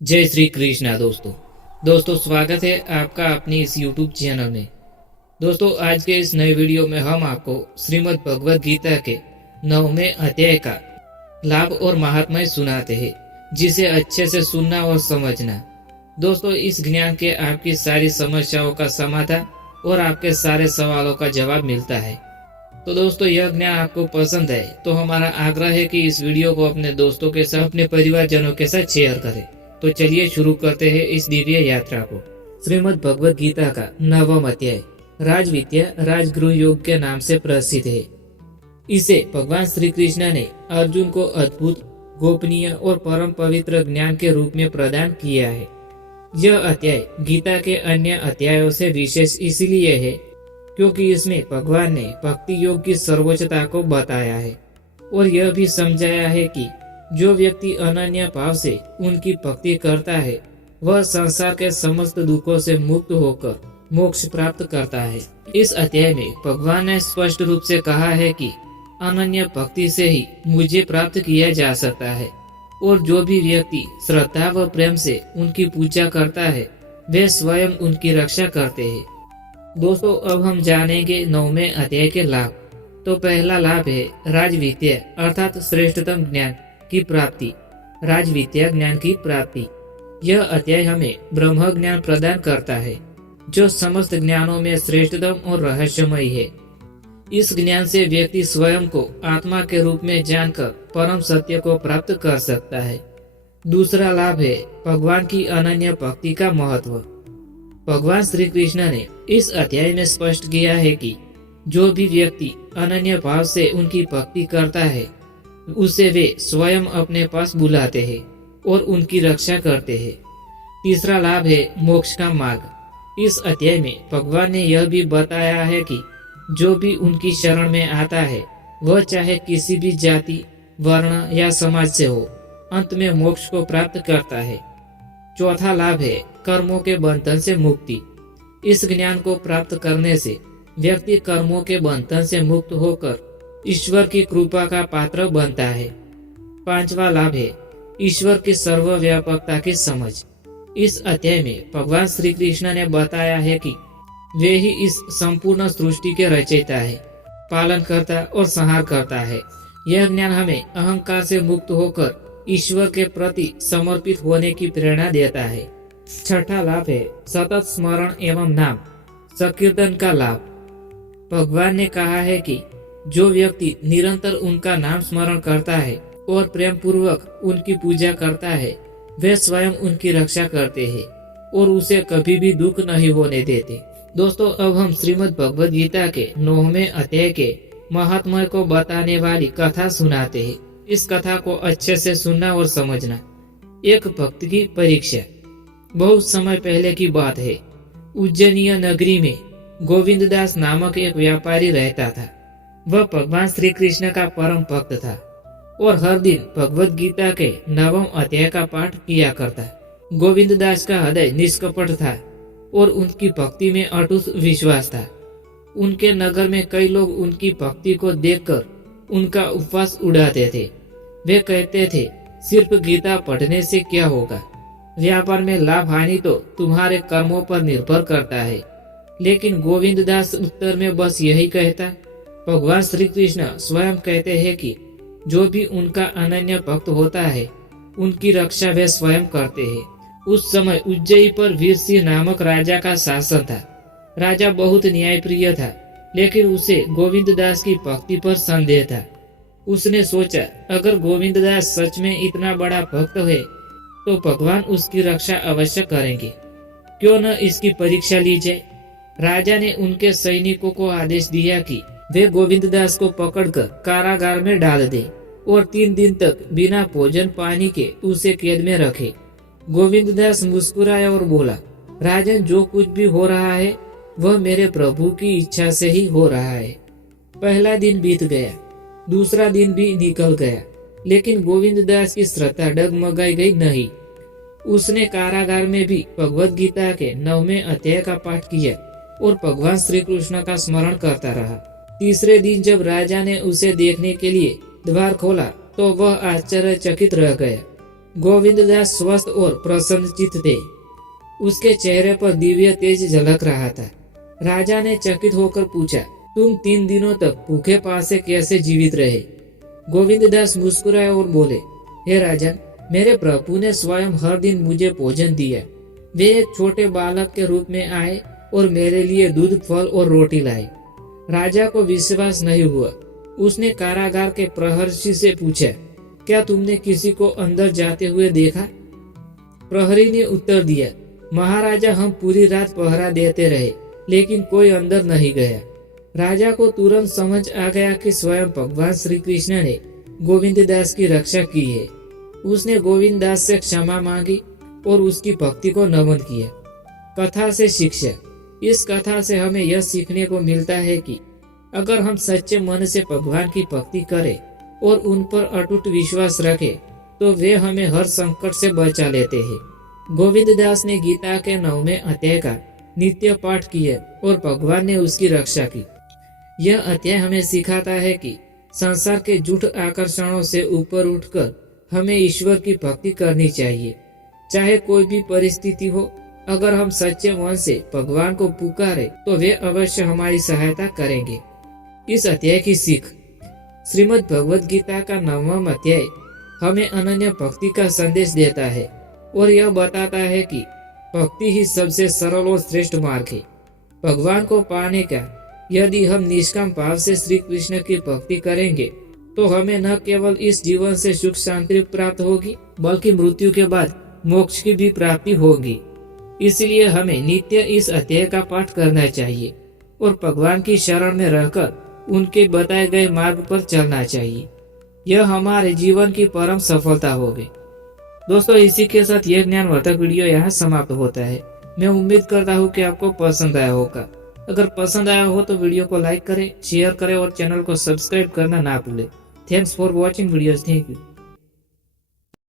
जय श्री कृष्णा दोस्तों स्वागत है आपका अपनी इस YouTube चैनल में। दोस्तों आज के इस नए वीडियो में हम आपको श्रीमद् भगवद गीता के 9वें अध्याय का लाभ और महात्म्य सुनाते हैं, जिसे अच्छे से सुनना और समझना। दोस्तों इस ज्ञान के आपकी सारी समस्याओं का समाधान और आपके सारे सवालों का जवाब मिलता है। तो दोस्तों यह ज्ञान आपको पसंद है तो हमारा आग्रह है कि इस वीडियो को अपने दोस्तों के साथ, अपने परिवारजनों के साथ शेयर करें। तो चलिए शुरू करते हैं इस दिव्य यात्रा को। श्रीमद् भगवद गीता का 9वां अध्याय राजविद्या राजगृह योग के नाम से प्रसिद्ध है। इसे भगवान श्री कृष्ण ने अर्जुन को अद्भुत, गोपनीय और परम पवित्र ज्ञान के रूप में प्रदान किया है। यह अध्याय गीता के अन्य अध्यायों से विशेष इसलिए है क्योंकि इसमें भगवान ने भक्ति योग की सर्वोच्चता को बताया है और यह भी समझाया है कि जो व्यक्ति अनन्य भाव से उनकी भक्ति करता है वह संसार के समस्त दुखों से मुक्त होकर मोक्ष प्राप्त करता है। इस अध्याय में भगवान ने स्पष्ट रूप से कहा है कि अनन्य भक्ति से ही मुझे प्राप्त किया जा सकता है और जो भी व्यक्ति श्रद्धा व प्रेम से उनकी पूजा करता है वे स्वयं उनकी रक्षा करते हैं। दोस्तों अब हम जानेंगे 9वें अध्याय के लाभ। तो पहला लाभ है राजविद्या अर्थात श्रेष्ठतम ज्ञान की प्राप्ति। राजविद्या ज्ञान की प्राप्ति। यह अध्याय हमें ब्रह्म ज्ञान प्रदान करता है जो समस्त ज्ञानों में श्रेष्ठतम और रहस्यमय है। इस ज्ञान से व्यक्ति स्वयं को आत्मा के रूप में जानकर परम सत्य को प्राप्त कर सकता है। दूसरा लाभ है भगवान की अनन्य भक्ति का महत्व। भगवान श्री कृष्ण ने इस अध्याय में स्पष्ट किया है कि जो भी व्यक्ति अनन्य भाव से उनकी भक्ति करता है उसे वे स्वयं अपने पास बुलाते हैं और उनकी रक्षा करते हैं। तीसरा लाभ है मोक्ष का मार्ग। इस अध्याय में भगवान ने यह भी बताया है कि जो भी उनकी शरण में आता है वह चाहे किसी भी जाति, वर्ण या समाज से हो, अंत में मोक्ष को प्राप्त करता है। चौथा लाभ है कर्मों के बंधन से मुक्ति। इस ज्ञान को प्राप्त करने से व्यक्ति कर्मों के बंधन से मुक्त होकर ईश्वर की कृपा का पात्र बनता है। पांचवा लाभ है ईश्वर की सर्वव्यापकता की समझ। इस अध्याय में भगवान श्री कृष्ण ने बताया है कि वे ही इस संपूर्ण सृष्टि के रचयिता है, पालन करता और संहार करता है। यह ज्ञान हमें अहंकार से मुक्त होकर ईश्वर के प्रति समर्पित होने की प्रेरणा देता है। छठा लाभ है सतत स्मरण एवं नाम संकीर्तन का लाभ। भगवान ने कहा है कि जो व्यक्ति निरंतर उनका नाम स्मरण करता है और प्रेम पूर्वक उनकी पूजा करता है वे स्वयं उनकी रक्षा करते हैं और उसे कभी भी दुख नहीं होने देते। दोस्तों अब हम श्रीमद् भगवद गीता के 9वें अध्याय के महात्म्य को बताने वाली कथा सुनाते हैं। इस कथा को अच्छे से सुनना और समझना। एक भक्त की परीक्षा। बहुत समय पहले की बात है। उज्जैनीय नगरी में गोविंददास नामक एक व्यापारी रहता था। वह भगवान श्री कृष्ण का परम भक्त था और हर दिन भगवद गीता के 9वें अध्याय का पाठ किया करता। गोविंददास का हृदय निष्कपट था और उनकी भक्ति में अटूट विश्वास था। उनके नगर में कई लोग उनकी भक्ति को देखकर उनका उपवास उड़ाते थे। वे कहते थे सिर्फ गीता पढ़ने से क्या होगा, व्यापार में लाभ हानि तो तुम्हारे कर्मों पर निर्भर करता है। लेकिन गोविंददास उत्तर में बस यही कहता। भगवान श्री कृष्ण स्वयं कहते हैं कि जो भी उनका अनन्य भक्त होता है उनकी रक्षा वे स्वयं करते हैं। उस समय उज्जयी पर वीर सिंह नामक राजा का शासन था। राजा बहुत न्यायप्रिय था लेकिन उसे गोविंददास की भक्ति पर संदेह था। उसने सोचा अगर गोविंददास सच में इतना बड़ा भक्त है तो भगवान उसकी रक्षा अवश्य करेंगे। क्यों न इसकी परीक्षा ली जाए। राजा ने उनके सैनिकों को आदेश दिया कि वे गोविंददास को पकड़कर कारागार में डाल दे और 3 दिन तक बिना भोजन पानी के उसे कैद में रखे। गोविंददास मुस्कुराया और बोला, राजन जो कुछ भी हो रहा है वह मेरे प्रभु की इच्छा से ही हो रहा है। पहला दिन बीत गया, दूसरा दिन भी निकल गया लेकिन गोविंददास की श्रद्धा डगमगाई गई नहीं। उसने कारागार में भी भगवद गीता के 9वें अध्याय का पाठ किया और भगवान श्री कृष्ण का स्मरण करता रहा। तीसरे दिन जब राजा ने उसे देखने के लिए द्वार खोला तो वह आश्चर्यचकित रह गया। गोविंददास स्वस्थ और प्रसन्नचित्त थे। उसके चेहरे पर दिव्य तेज झलक रहा था। राजा ने चकित होकर पूछा, तुम 3 दिनों तक भूखे प्यासे कैसे जीवित रहे? गोविंददास मुस्कुराए और बोले, हे राजन, मेरे प्रभु ने स्वयं हर दिन मुझे भोजन दिया। वे एक छोटे बालक के रूप में आए और मेरे लिए दूध, फल और रोटी लाए। राजा को विश्वास नहीं हुआ। उसने कारागार के प्रहरी से पूछा, क्या तुमने किसी को अंदर जाते हुए देखा? प्रहरी ने उत्तर दिया, महाराजा, हम पूरी रात पहरा देते रहे, लेकिन कोई अंदर नहीं गया। राजा को तुरंत समझ आ गया कि स्वयं भगवान श्री कृष्ण ने गोविंददास की रक्षा की है। उसने गोविंददास से क्षमा मांगी और उसकी भक्ति को नमन किया। कथा से शिक्षा। इस कथा से हमें यह सीखने को मिलता है कि अगर हम सच्चे मन से भगवान की भक्ति करें और उन पर अटूट विश्वास रखें, तो वे हमें हर संकट से बचा लेते हैं। गोविंददास ने गीता के 9वें अध्याय का नित्य पाठ किया और भगवान ने उसकी रक्षा की। यह अध्याय हमें सिखाता है कि संसार के झूठ आकर्षणों से ऊपर उठकर हमें ईश्वर की भक्ति करनी चाहिए, चाहे कोई भी परिस्थिति हो। अगर हम सच्चे मन से भगवान को पुकारे तो वे अवश्य हमारी सहायता करेंगे। इस अध्याय की सीख। श्रीमद् भगवद गीता का 9वां अध्याय हमें अनन्य भक्ति का संदेश देता है और यह बताता है कि भक्ति ही सबसे सरल और श्रेष्ठ मार्ग है भगवान को पाने का। यदि हम निष्काम भाव से श्री कृष्ण की भक्ति करेंगे तो हमें न केवल इस जीवन से सुख शांति प्राप्त होगी, बल्कि मृत्यु के बाद मोक्ष की भी प्राप्ति होगी। इसलिए हमें नित्य इस अध्याय का पाठ करना चाहिए और भगवान की शरण में रहकर उनके बताए गए मार्ग पर चलना चाहिए। यह हमारे जीवन की परम सफलता होगी। दोस्तों, इसी के साथ यह ज्ञानवर्धक वीडियो यहाँ समाप्त होता है। मैं उम्मीद करता हूँ कि आपको पसंद आया होगा। अगर पसंद आया हो तो वीडियो को लाइक करें, शेयर करें और चैनल को सब्सक्राइब करना ना भूलें। Thanks for watching videos. Thank you.